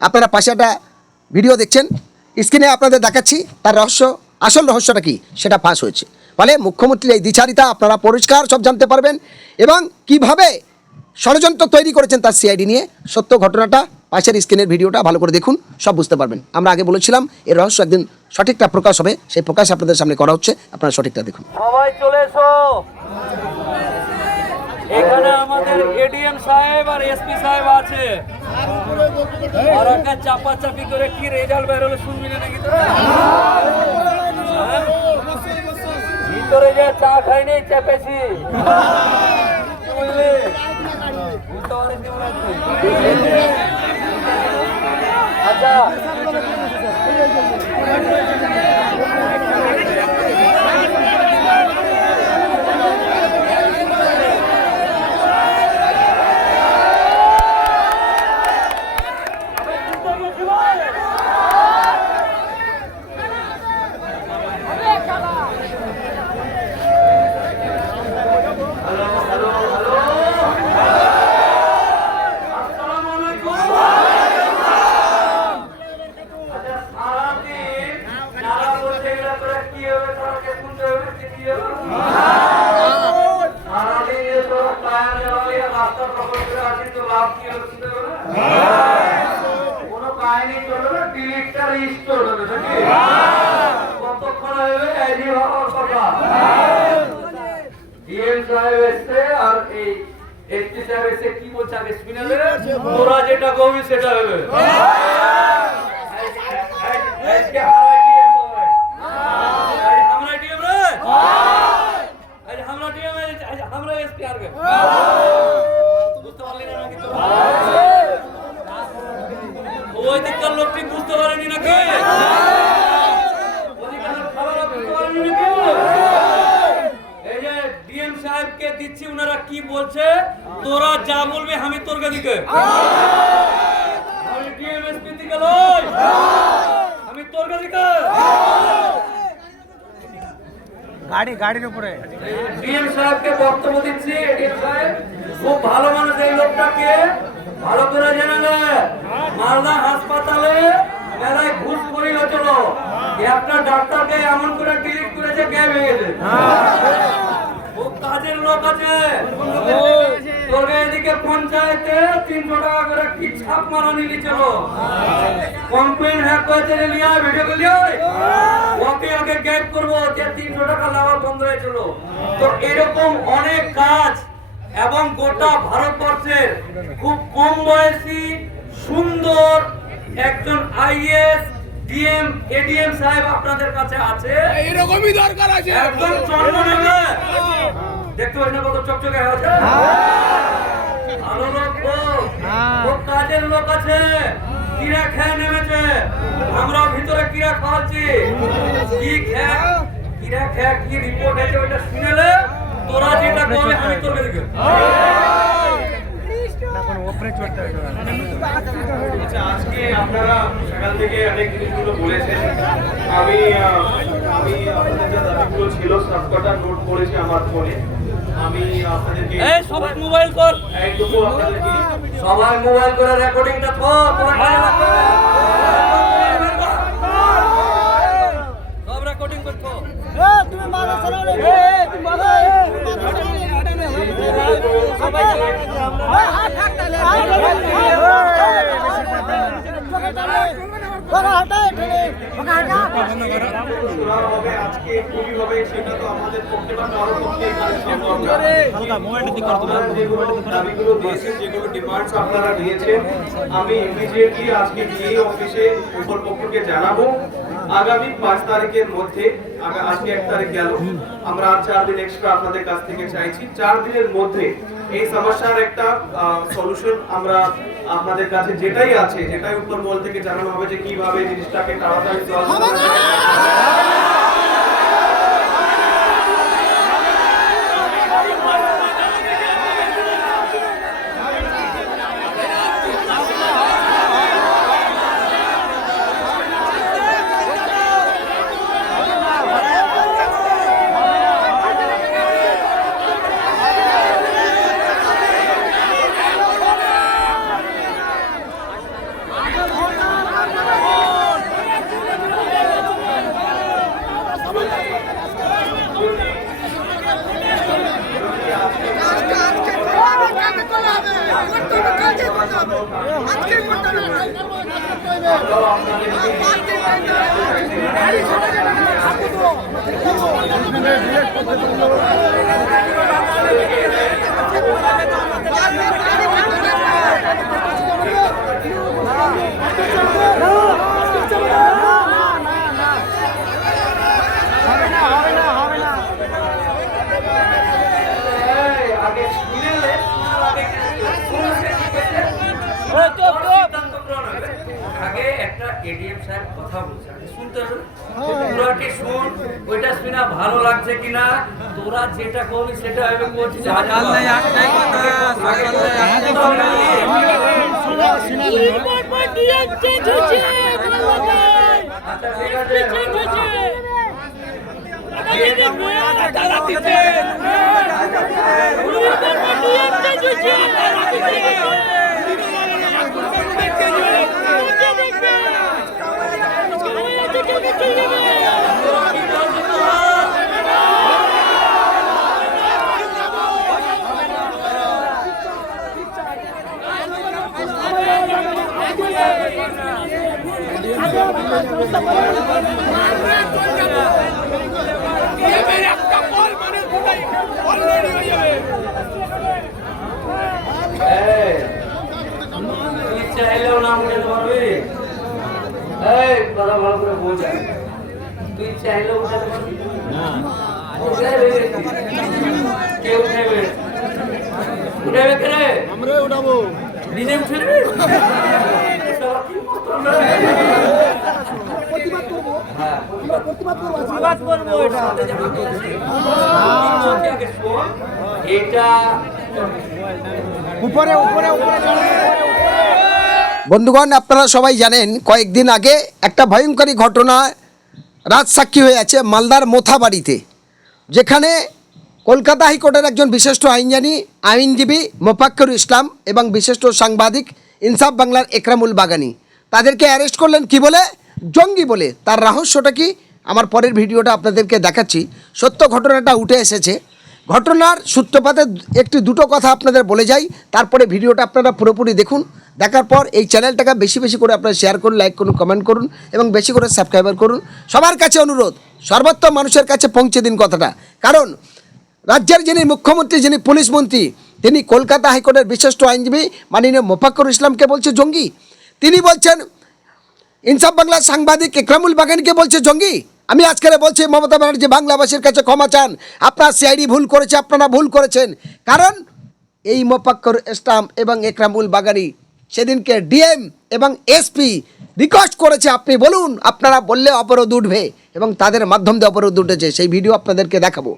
আপনারা পাশে একটা ভিডিও দেখছেন, স্ক্রিনে আপনাদের দেখাচ্ছি তার আসল রহস্যটা কি সেটা ফাঁস হয়েছে। ফলে মুখ্যমন্ত্রীর এই দ্বিচারিতা আপনারা পরিষ্কার সব জানতে পারবেন এবং কিভাবে ষড়যন্ত্র তৈরি করেছেন তার সিআইডি নিয়ে সত্য ঘটনাটা পাশের স্ক্রিনের ভিডিওটা ভালো করে দেখুন, সব বুঝতে পারবেন। আমরা আগে বলেছিলাম এর রহস্য একদিন সঠিকটা প্রকাশ হবে, সেই প্রকাশ আপনাদের সামনে করা হচ্ছে, আপনারা সঠিকটা দেখুন। সবাই চলে এসো, এখানে আমাদের এডিএম সাহেব আর এসপি সাহেব আছে। আর একটা চাপাচাপি করে কি রেজাল্ট বের হলো শুনবি না নাকি তোরা? ভিতরে যে চা খাইনি চেপেছি, বুঝলি? বুঝতে পারিনি মনে হচ্ছে। আচ্ছা কি বলছে আগে শুনে তোরা যেটা করবি সেটা হবে। ওই দিককার লোকটি বুঝতে পারেনি নাকি? এই যে ডিএম সাহেবকে দিচ্ছি, ওনারা কি বলছে, তোরা যা বলবি আমি তোর দিকে, আমি ডিএম এসপি দিকে লই, আমি তোর দিকে গাড়ির উপরে ডিএম সাহেবকে বক্তব্য দিচ্ছি। ডিএম সাহেব খুব ভালো মানুষ, এই লোকটাকে ভালো করে জেনে নেন। মালদা হাসপাতালে মেলায় ঘুষ করি হচ্ছিল, একটা ডাক্তারকে এমন করে ডিলিট করেছে গ্যাপ হয়ে গেছে। খুব কাজের লোক আছে। তোর এদিকে পঞ্চায়েতে 300 টাকা করে কি ছাপ মারানি নিয়েছিল, কমপ্লেন হ্যাক করেছে লিয়া ভিডিও লিয়া ওকে আগে গ্যাপ করবো, যে 300 টাকা নেওয়া বন্ধ হয়েছিল। তো এরকম অনেক কাজ এবং গোটা ভারতবর্ষের খুব কম বয়সী সুন্দর একজন আইএস ডিএম এডিএম সাহেব আপনাদের কাছে আছে, এরকমই দরকার আছে। একদম জন্ম নেবে দেখতে পাচ্ছেন কত চকচকে আছে, ভালো লোক, খুব কাজের লোক আছে। কিরা খেয়ে নেমেছে, আমরা ভিতরে কিরা খাওয়াচ্ছি, কি খেয়ে কিরা খেয়ে কি রিপোর্ট আছে ওইটা শুনেলে তোরা যেটা করবে আমি তোর দিকে। আজকে আপনারা সকাল থেকে অনেক জিনিসগুলো বলেছেন, আমি আপনাদের যা দাবিগুলো ছিল সবকটা নোট করেছি আমার ফোনে। আমি আপনাদেরকে এই সবাই মোবাইল কর, এইটুকু আপনাদেরকে সবাই মোবাইল করে রেকর্ডিংটা কর, তোরা কাজে লাগবে সব রেকর্ডিং করছো। তুমি মাথা চালাও রে, তুমি মাথা সবাই হাত থাকতে লে, আজকে খুবই হবে সেটা তো আমাদের পক্ষে বা কারো পক্ষে দাবিগুলো দিয়েছেন, যেগুলো ডিমান্ডস আপনারা দিয়েছেন, আমি ইমিডিয়েটলি আজকে গিয়ে অফিসে উপর পক্ষকে জানাবো। আগামী 5 তারিখের মধ্যে, আজকে 1 তারিখ গেল, আমরা আর 4 দিন এক্সট্রা আপনাদের কাছ থেকে চাইছি। 4 দিনের মধ্যে এই সমস্যার একটা সলিউশন আমরা আপনাদের কাছে যেটাই আছে, যেটাই উপর মহল থেকে জানানো হবে যে কিভাবে জিনিসটাকে তাড়াতাড়ি সলভ করা যায়। আমরাও আপনাদেরকে আগে শুনেলে আগে একটা এডিএম সাহেব কথা বলছে আগে শুনতে হবে পুরাটি শুন ওইটা শুনা ভালো লাগছে কিনা তোরা যেটা করবি সেটা হবে করছিস আচ্ছা ঠিক আছে তুই চাইলেও নাম উঠাতে পারবি এই কথা ভালো করে বোঝ তুই চাইলেও উঠাতে পারবি উঠাবে কে উঠাবে উঠাবে কে রে আমরা উঠাবো নিজে উঠে নেবে এটা বন্ধুগণ, আপনারা সবাই জানেন কয়েকদিন আগে একটা ভয়ঙ্করী ঘটনা রাজসাক্ষী হয়ে আছে মালদার মোথাবাড়িতে, যেখানে কলকাতা হাইকোর্টের একজন বিশিষ্ট আইনজীবী মোফাক্কিরুল ইসলাম এবং বিশিষ্ট সাংবাদিক ইনসাফ বাংলার একরামুল বাগানি তাদেরকে অ্যারেস্ট করলেন কি বলে? জঙ্গি বলে। তার রহস্যটা কি আমার পরের ভিডিওটা আপনাদেরকে দেখাচ্ছি। সত্য ঘটনাটা উঠে এসেছে। ঘটনার সূত্রপাতে দুটো কথা আপনাদের বলে যাই, তারপরে ভিডিওটা আপনারা পুরোপুরি দেখুন। দেখার পর এই চ্যানেলটাকে বেশি বেশি করে আপনারা শেয়ার করুন, লাইক করুন, কমেন্ট করুন এবং বেশি করে সাবস্ক্রাইবার করুন। সবার কাছে অনুরোধ, সর্বোত্তম মানুষের কাছে পৌঁছে দিন কথাটা। কারণ রাজ্যের যিনি মুখ্যমন্ত্রী, যিনি পুলিশ মন্ত্রী, তিনি কলকাতা হাইকোর্টের বিশিষ্ট আইনজীবী মাননীয় মোফাক্কিরুল ইসলামকে বলছে জঙ্গি। তিনি বলছেন ইনসাফ বাংলার সাংবাদিক একরামুল বাগানকে বলছে জঙ্গি। আমি আজকে বলছি মমতা ব্যানার্জি বাংলাবাসীর কাছে ক্ষমা চান, আপনার সিআইডি ভুল করেছে, আপনারা ভুল করেছেন। কারণ এই মোফাক্কিরুল ইসলাম এবং একরামুল বাগানি সেদিনকে ডিএম এবং এসপি রিকোয়েস্ট করেছে আপনি বলুন, আপনারা বললে অবরোধ উঠবে এবং তাদের মাধ্যম দিয়ে অবরোধ উঠেছে। সেই ভিডিও আপনাদেরকে দেখাবো।